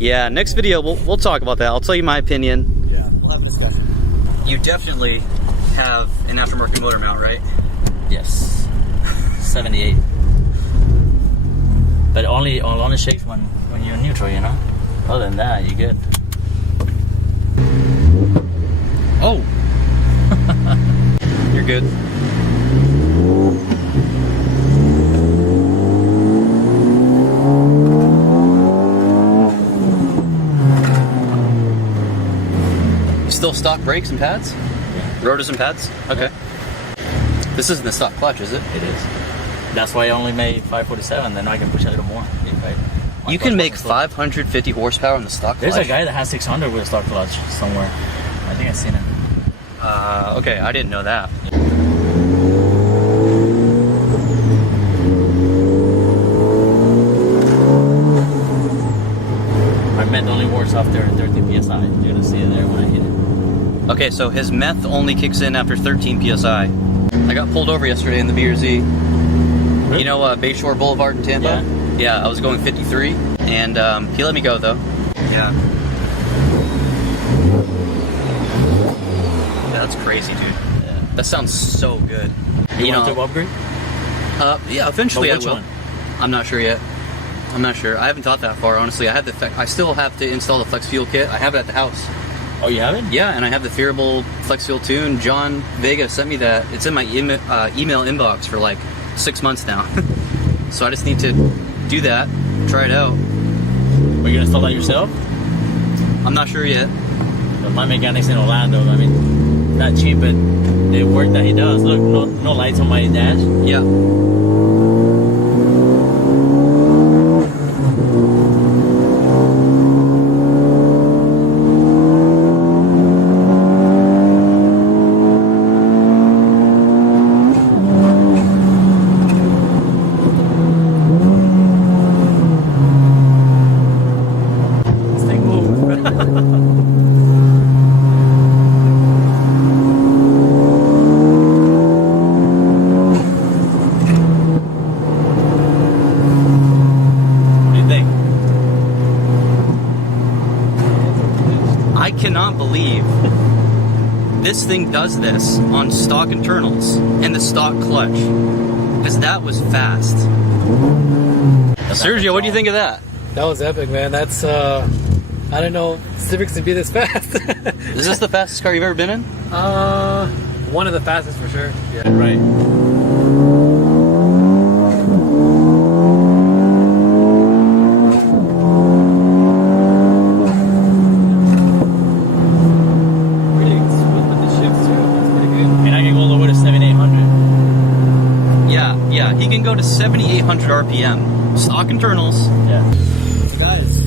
Yeah, next video we'll talk about that. I'll tell you my opinion. Yeah, we'll have a discussion. You definitely have an aftermarket motor mount, right? Yes. 78. But only shakes when you're in neutral, you know? Other than that, you're good. Oh! You're good. Still stock brakes and pads? Yeah. Rotors and pads? Okay. Yeah. This isn't the stock clutch, is it? It is. That's why I only made 547, then I can push a little more. You can make 550 horsepower in the stock clutch? There's a guy that has 600 with a stock clutch somewhere. I think I've seen it. Okay, I didn't know that. My meth only works after 13 psi. You're gonna see it there when I hit it. Okay, so his meth only kicks in after 13 psi. I got pulled over yesterday in the BRZ. Really? You know Bayshore Boulevard in Tampa? Yeah, I was going 53, and he let me go though. Yeah. Yeah, that's crazy, dude. Yeah. That sounds so good. You want to upgrade? Yeah, eventually But I which will. one? I'm not sure yet. I'm not sure. I haven't thought that far, honestly. I still have to install the flex fuel kit. I have it at the house. Oh, you haven't? Yeah, and I have the Fearable flex fuel tune. John Vega sent me that. It's in my email inbox for like 6 months now. So I just need to do that, try it out. Are you gonna install that yourself? I'm not sure yet. My mechanics in Orlando, I mean, not cheap, but the work that he does. Look, no lights on my dash. Yeah. I cannot believe this thing does this on stock internals and the stock clutch, because that was fast. Sergio, what do you think of that? That was epic, man. That's, I didn't know Civics would be this fast. Is this the fastest car you've ever been in? One of the fastest for sure. Yeah, right. Yeah, he can go to 7,800 RPM. Stock internals. Yeah. Guys,